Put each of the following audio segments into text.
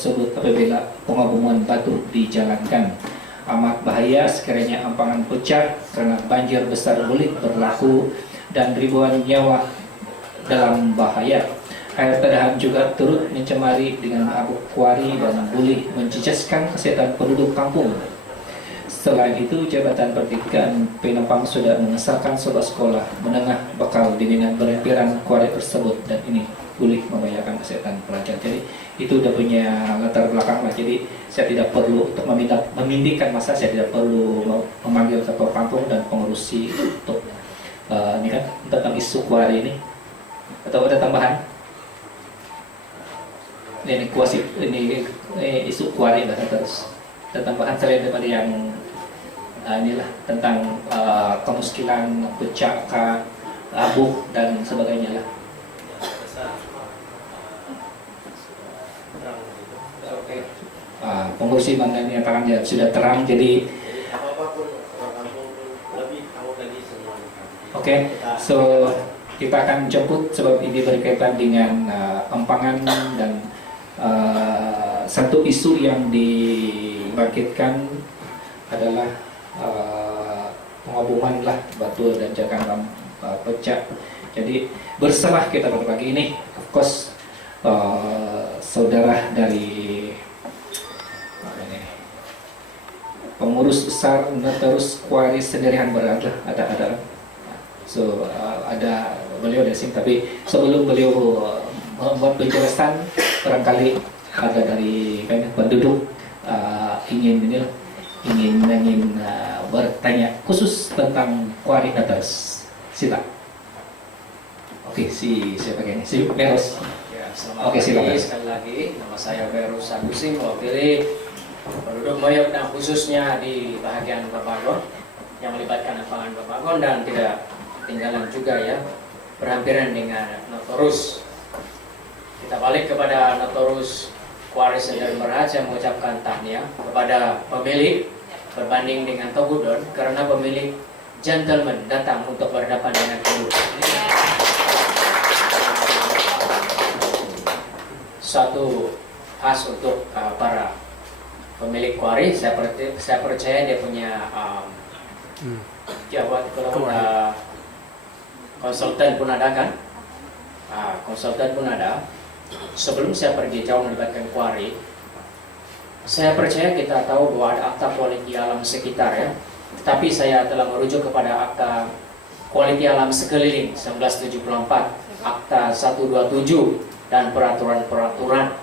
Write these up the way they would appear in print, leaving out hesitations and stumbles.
tersebut apabila pengaboman batu dijalankan. Amat bahaya sekiranya ampangan pecah karena banjir besar boleh berlaku dan ribuan nyawa dalam bahaya. Air terdahan juga turut mencemari dengan mabuk kuari dan boleh menjejaskan kesehatan penduduk kampung. Selain itu, Jabatan Pendidikan Penampang sudah mengesahkan sebuah sekolah menengah bakal dibina berhampiran kuari tersebut dan ini boleh membahayakan kesehatan pelajar. Jadi itu udah punya latar belakang lah. Jadi saya tidak perlu untuk memindahkan masa, saya tidak perlu memanggil ketua kampung dan pengurusi untuk ini kan tentang isu kuari ini. Atau ada tambahan? Ini kuasi ini isu kuari lah terus. Ada tambahan selain daripada yang inilah tentang kemuskilan pecah, abuk dan sebagainya lah. Oke. Pengurusi mana menyatakan ya sudah terang, jadi oke. So kita akan jemput sebab ini berkaitan dengan empangan dan satu isu yang dibangkitkan adalah pengaboman lah batu dan jangan pecah. Jadi bersama kita pada pagi ini, of course, saudara dari pengurus besar Notorious Quarry Sendirian berada ada. So ada beliau dari sini, tapi sebelum beliau membuat penjelasan, barangkali ada dari penduduk ingin bertanya khusus tentang Quarry Notorious. Silakan. Oke, siapa ini? Si Beros. Ya, selamat pagi sekali lagi. Nama saya Beros Agusin, mewakili penduduk Moyok dan khususnya di bahagian Babagon yang melibatkan empangan Babagon dan tidak ketinggalan juga ya berhampiran dengan Notorious. Kita balik kepada Notorious Quarry Sendirian Beraja mengucapkan tahniah kepada pemilik berbanding dengan Togudon karena pemilik gentleman datang untuk berhadapan dengan penduduk. Satu khas untuk para pemilik quarry, saya percaya dia punya konsultan pun ada kan? Konsultan pun ada. Sebelum saya pergi jauh melibatkan quarry, saya percaya kita tahu bahwa ada akta kualiti alam sekitar ya. Tetapi saya telah merujuk kepada akta kualiti alam sekeliling 1974, akta 127 dan peraturan-peraturan.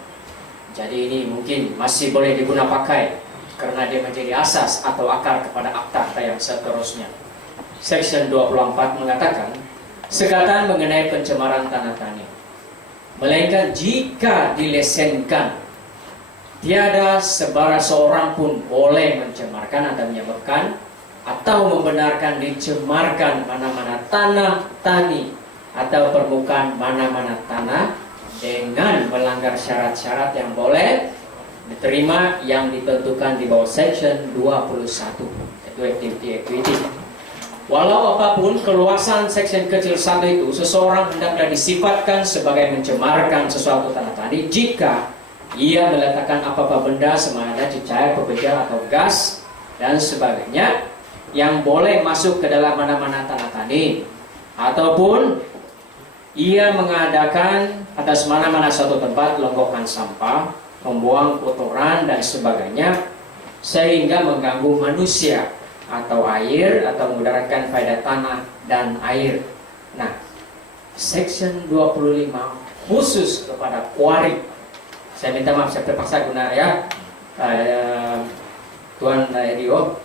Jadi ini mungkin masih boleh digunakan pakai karena dia menjadi asas atau akar kepada akta yang seterusnya. Section 24 mengatakan sekatan mengenai pencemaran tanah tani, melainkan jika dilesenkan, tiada sebara seorang pun boleh mencemarkan atau menyebabkan atau membenarkan dicemarkan mana-mana tanah tani atau permukaan mana-mana tanah dengan melanggar syarat-syarat yang boleh diterima yang ditentukan di bawah Section 21, itu activity. Walau apapun keluasan section kecil 1 itu, seseorang hendaklah disifatkan sebagai mencemarkan sesuatu tanah tani jika ia meletakkan apa-apa benda semada cair, pepejal atau gas dan sebagainya yang boleh masuk ke dalam mana-mana tanah tani, ataupun ia mengadakan atas mana-mana suatu tempat longgokan sampah, membuang kotoran dan sebagainya sehingga mengganggu manusia atau air atau memudaratkan faedah tanah dan air. Nah, Section 25 khusus kepada quarry. Saya minta maaf, saya terpaksa guna ya Tuan Rio,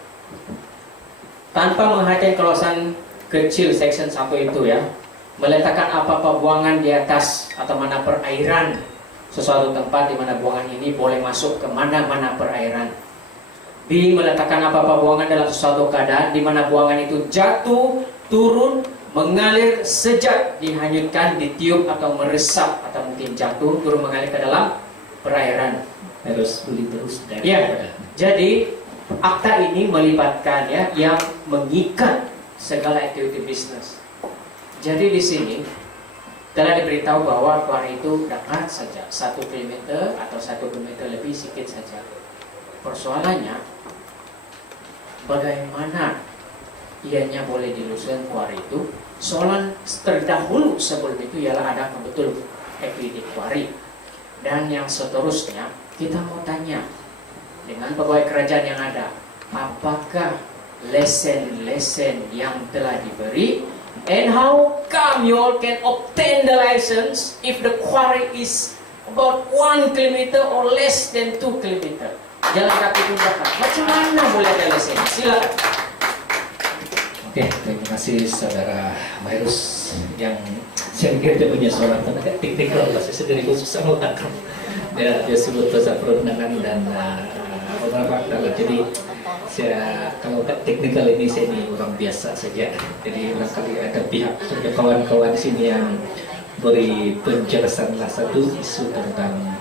tanpa menghatikan keluasan kecil Section 1 itu ya, meletakkan apa-apa buangan di atas atau mana perairan sesuatu tempat di mana buangan ini boleh masuk ke mana-mana perairan. B. Meletakkan apa-apa buangan dalam sesuatu keadaan di mana buangan itu jatuh, turun, mengalir sejak dihanyutkan, ditiup atau meresap atau mungkin jatuh, turun mengalir ke dalam perairan. Terus dari ya. Jadi akta ini melibatkan ya yang mengikat segala aktiviti bisnis. Jadi di sini telah diberitahu bahwa kuari itu dekat saja, 1 km atau 1 km lebih sedikit saja. Persoalannya, bagaimana ianya boleh diluluskan kuari itu? Soalan terdahulu sebelum itu ialah ada betul activity kuari. Dan yang seterusnya, kita mau tanya dengan pegawai kerajaan yang ada, apakah lesen-lesen yang telah diberi, and how come you all can obtain the license if the quarry is about 1 km or less than 2 km? Jalan kaki itu dekat. Macam mana boleh ada lesen? Silakan. Oke, terima kasih saudara Mairus yang saya pikir dia punya suara tenaga teknikal, saya sendiri khusus sama tangkap. Dia sebut bahasa perundangan dan beberapa fakta. Jadi saya kalau teknikal ini saya ini orang biasa saja. Jadi barangkali ada pihak ada kawan-kawan sini yang beri penjelasan lah satu isu tentang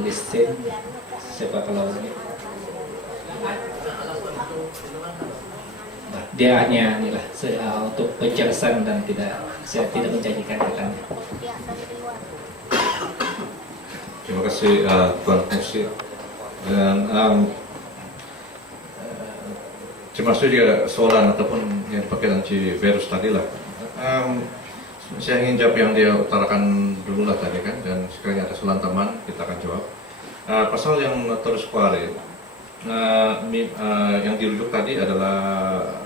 listen. Siapa kalau ini? Dia hanya inilah untuk penjelasan dan saya tidak menjanjikan datanya. Terima kasih Tuan Fungsi. Dan termasuk juga soalan ataupun yang dipakai Ci Verus tadi lah. Saya ingin jawab yang dia utarakan dulu lah tadi kan, dan sekiranya ada soalan teman kita akan jawab. Pasal yang notorious quarry yang dirujuk tadi adalah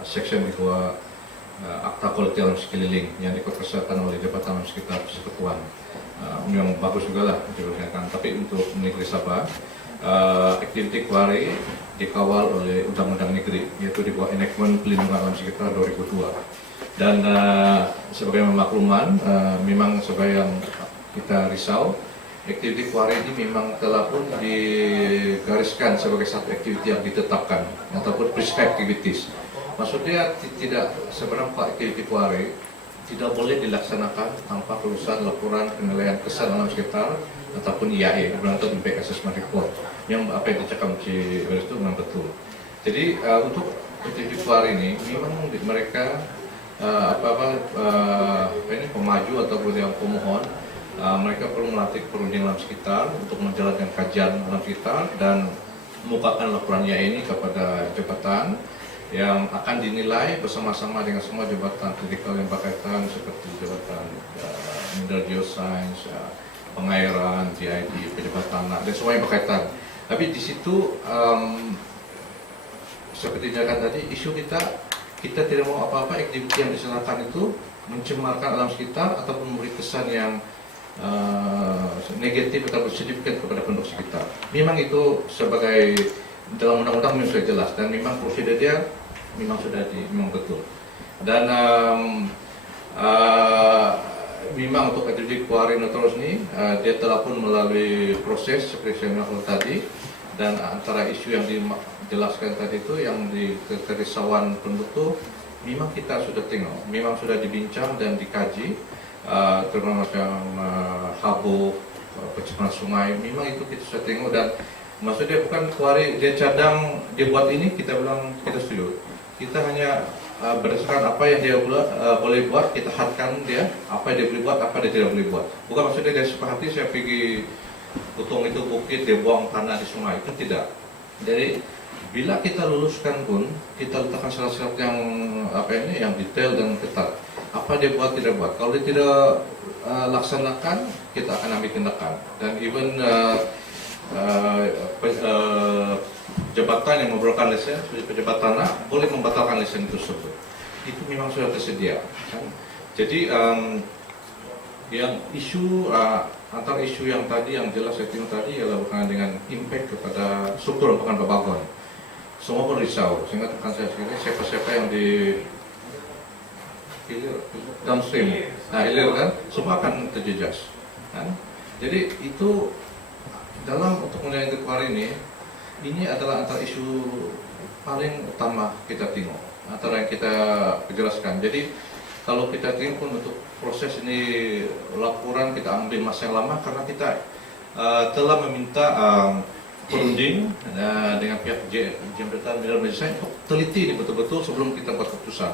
section di bawah Akta Quality Alam Sekeliling yang dikeluarkan oleh Jabatan Alam Sekitar Persekutuan. Memang bagus juga lah dirujukan, tapi untuk negeri Sabah, activity quarry dikawal oleh Undang-Undang Negeri, yaitu di bawah Enactment Pelindungan Alam Sekitar 2002. Dan sebagai makluman, memang sebagai yang kita risau, activity quarry ini memang telah pun digariskan sebagai satu activity yang ditetapkan ataupun prescribed activities. Maksudnya tidak sebenarnya activity quarry tidak boleh dilaksanakan tanpa kelulusan laporan penilaian kesan alam sekitar ataupun IAE, atau Impact Assessment Report. Yang apa yang dicakap Ci Verus itu memang betul. Jadi untuk activity quarry ini memang mereka ini pemaju ataupun yang pemohon, mereka perlu melatih perunding alam sekitar untuk menjalankan kajian alam sekitar dan mengumpulkan laporan IAE ini kepada jabatan yang akan dinilai bersama-sama dengan semua jabatan kritikal yang berkaitan seperti jabatan Mineral Geoscience, pengairan, GID, pejabat tanah, dan semua yang berkaitan. Tapi di situ seperti dikatakan tadi, isu kita tidak mau apa-apa aktiviti yang diserahkan itu mencemarkan alam sekitar ataupun memberi kesan yang negatif atau signifikan kepada penduduk sekitar. Memang itu sebagai dalam undang-undang memang sudah jelas dan memang prosedur dia memang sudah memang betul. Dan memang untuk activity quarry notorious ini dia telah pun melalui proses seperti saya bilang tadi, dan antara isu yang dijelaskan tadi itu yang di kerisauan penduduk memang kita sudah tengok, memang sudah dibincang dan dikaji, terutama macam habuk, pencemaran sungai, memang itu kita sudah tengok. Dan maksudnya bukan quarry dia cadang dia buat ini kita bilang kita setuju. Kita hanya berdasarkan apa yang dia boleh buat, kita hadkan dia apa yang dia boleh buat, apa yang dia tidak boleh buat. Bukan maksudnya dia sepahati saya pergi potong itu bukit, dia buang tanah di sungai, itu tidak. Jadi bila kita luluskan pun kita letakkan syarat-syarat yang yang detail dan ketat. Apa dia buat tidak buat. Kalau dia tidak laksanakan, kita akan ambil tindakan. Dan even jabatan yang memberikan lesen, pejabat tanah boleh membatalkan lesen tersebut. Itu memang sudah tersedia. Jadi yang isu antara isu yang tadi yang jelas saya tengok tadi adalah berkenaan dengan impact kepada struktur bukan babagon. Semua pun risau, sehingga tekan saya sekali siapa-siapa yang di hilir downstream, hilir kan, semua akan terjejas. Kan? Jadi itu dalam untuk mengenai quarry ini adalah antara isu paling utama kita tengok, antara yang kita jelaskan. Jadi kalau kita tengok pun untuk proses ini laporan kita ambil masa yang lama karena kita telah meminta perunding dengan pihak Jabatan Mineral Geoscience untuk teliti ini betul-betul sebelum kita buat keputusan.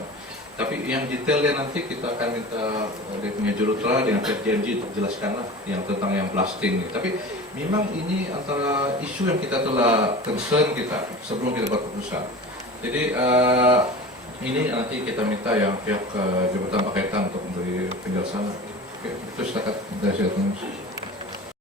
Tapi yang detailnya nanti kita akan minta dia punya jurutera dengan PJMG untuk jelaskanlah yang tentang yang blasting. Tapi memang ini antara isu yang kita telah concern kita sebelum kita buat keputusan. Jadi ini nanti kita minta yang pihak jabatan berkaitan untuk memberi penjelasan. Oke, itu setakat dari saya.